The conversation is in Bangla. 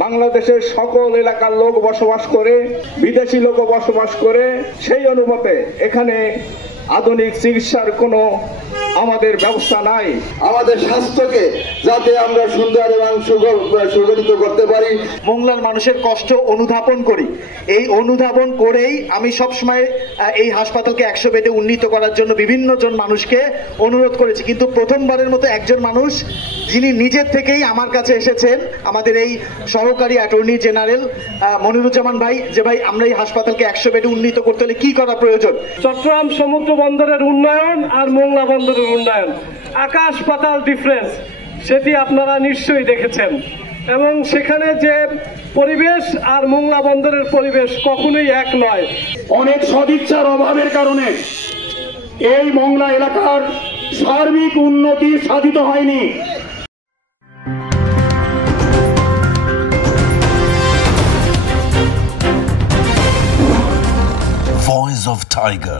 বাংলাদেশের সকল এলাকার লোক বসবাস করে, বিদেশি লোকও বসবাস করে। সেই অনুপাতে এখানে আধুনিক চিকিৎসার কোনো আমাদের ব্যবস্থা নাই। আমাদের স্বাস্থ্যকে যাতে আমরা সুন্দর এবং সুগঠিত করতে পারি, মোংলার মানুষের কষ্ট অনুধাবন করি। এই অনুধাবন করেই আমি সবসময় এই হাসপাতালকে 100 বেডে উন্নীত করার জন্য বিভিন্ন জন মানুষকে অনুরোধ করেছি, কিন্তু প্রথমবারের মতো একজন মানুষ যিনি নিজের থেকেই আমার কাছে এসেছেন, আমাদের এই সহকারী অ্যাটর্নি জেনারেল মনিরুজ্জামান ভাই, যে ভাই আমরা এই হাসপাতালকে 100 বেডে উন্নীত করতে হলে কি করা প্রয়োজন। চট্টগ্রাম সমুদ্র বন্দরের উন্নয়ন আর মোংলা বন্দরের উন্নয়ন আকাশ পাতাল ডিফারেন্স, সেটি আপনারা নিশ্চয়ই দেখেছেন। এবং সেখানে যে পরিবেশ আর মোংলা বন্দরের পরিবেশ কখনোই এক নয়। অনেক সদিচ্ছার অভাবের কারণে এই মোংলা এলাকার সার্বিক উন্নতি সাধিত হয়নি। Voice of Tiger.